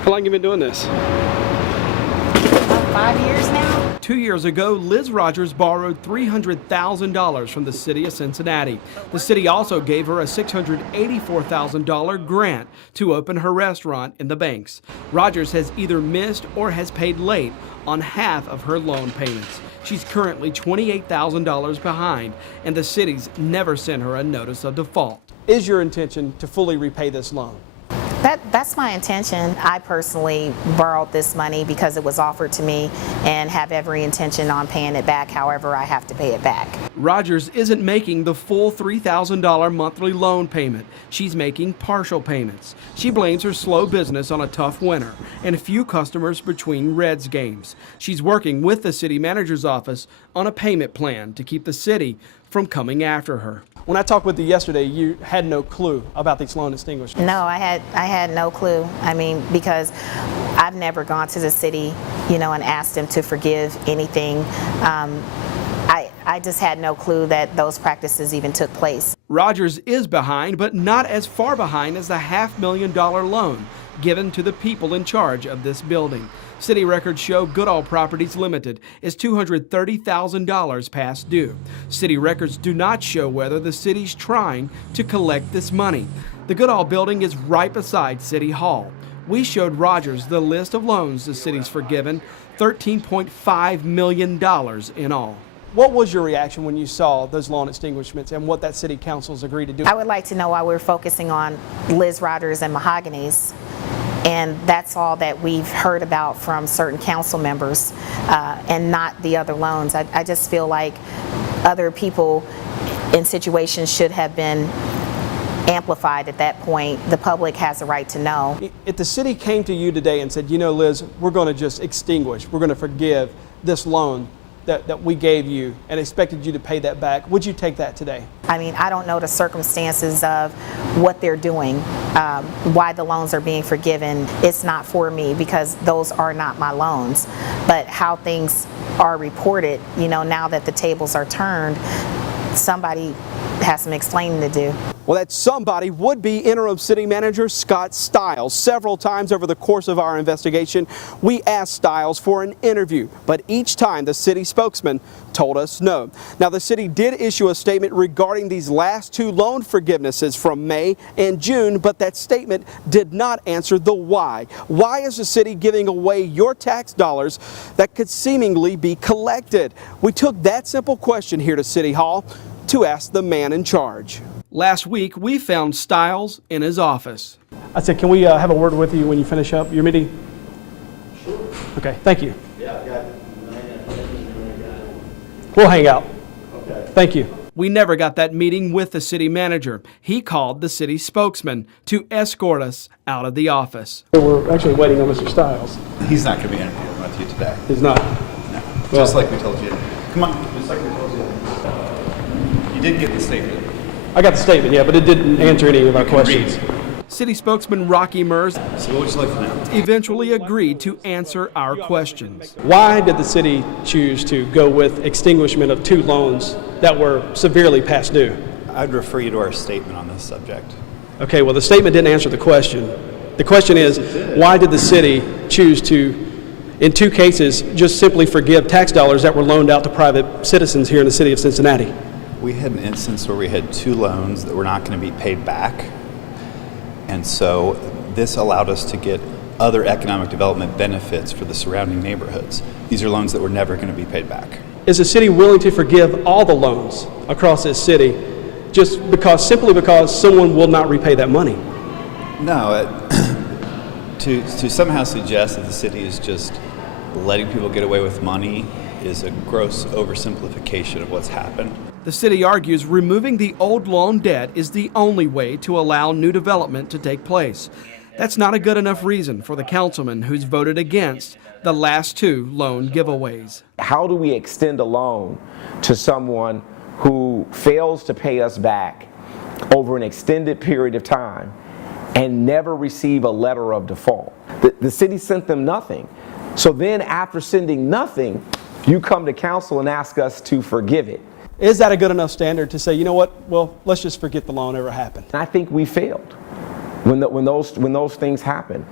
How long have you been doing this? About 5 years now. 2 years ago, Liz Rogers borrowed $300,000 from the city of Cincinnati. The city also gave her a $684,000 grant to open her restaurant in the Banks. Rogers has either missed or has paid late on half of her loan payments. She's currently $28,000 behind, and the city's never sent her a notice of default. Is your intention to fully repay this loan? That's my intention. I personally borrowed this money because it was offered to me and have every intention on paying it back. However, I have to pay it back. Rogers isn't making the full $3,000 monthly loan payment. She's making partial payments. She blames her slow business on a tough winter and few customers between Reds games. She's working with the city manager's office on a payment plan to keep the city from coming after her. When I talked with you yesterday, you had no clue about these loan extinguishments. No, I had no clue. I mean, because I've never gone to the city, and asked them to forgive anything. I just had no clue that those practices even took place. Rogers is behind, but not as far behind as the $500,000 loan given to the people in charge of this building. City records show Goodall Properties Limited is $230,000 past due. City records do not show whether the city's trying to collect this money. The Goodall building is right beside City Hall. We showed Rogers the list of loans the city's forgiven, $13.5 million in all. What was your reaction when you saw those loan extinguishments and what that city council's agreed to do? I would like to know why we're focusing on Liz Rogers and Mahogany's. And that's all that we've heard about from certain council members and not the other loans. I just feel like other people in situations should have been amplified at that point. The public has a right to know. If the city came to you today and said, Liz, we're going to just extinguish, we're going to forgive this loan that we gave you and expected you to pay that back, would you take that today? I mean, I don't know the circumstances of what they're doing, why the loans are being forgiven. It's not for me because those are not my loans. But how things are reported, now that the tables are turned, somebody has some explaining to do. Well, that somebody would be interim city manager Scott Stiles. Several times over the course of our investigation, we asked Stiles for an interview, but each time the city spokesman told us no. Now, the city did issue a statement regarding these last two loan forgivenesses from May and June, but that statement did not answer the why. Why is the city giving away your tax dollars that could seemingly be collected? We took that simple question here to City Hall to ask the man in charge. Last week, we found Stiles in his office. I said, can we have a word with you when you finish up your meeting? Sure. Okay, thank you. Yeah, I got it. We'll hang out. Okay. Thank you. We never got that meeting with the city manager. He called the city spokesman to escort us out of the office. We're actually waiting on Mr. Stiles. He's not going to be interviewing with you today. He's not? No. Just like we told you. Come on. Just like we told you. You did get the statement. I got the statement, yeah, but it didn't answer any of our questions. City spokesman Rocky Mers So what would you like for now? eventually agreed to answer our questions. Why did the city choose to go with extinguishment of two loans that were severely past due? I'd refer you to our statement on this subject. Okay, well, the statement didn't answer the question. The question is, why did the city choose to, in two cases, just simply forgive tax dollars that were loaned out to private citizens here in the city of Cincinnati? We had an instance where we had two loans that were not going to be paid back. And so this allowed us to get other economic development benefits for the surrounding neighborhoods. These are loans that were never going to be paid back. Is the city willing to forgive all the loans across this city simply because someone will not repay that money? No, to somehow suggest that the city is just letting people get away with money is a gross oversimplification of what's happened. The city argues removing the old loan debt is the only way to allow new development to take place. That's not a good enough reason for the councilman who's voted against the last two loan giveaways. How do we extend a loan to someone who fails to pay us back over an extended period of time and never receive a letter of default? The city sent them nothing. So then after sending nothing, you come to council and ask us to forgive it. Is that a good enough standard to say, you know what, well, let's just forget the loan ever happened? I think we failed when those things happen.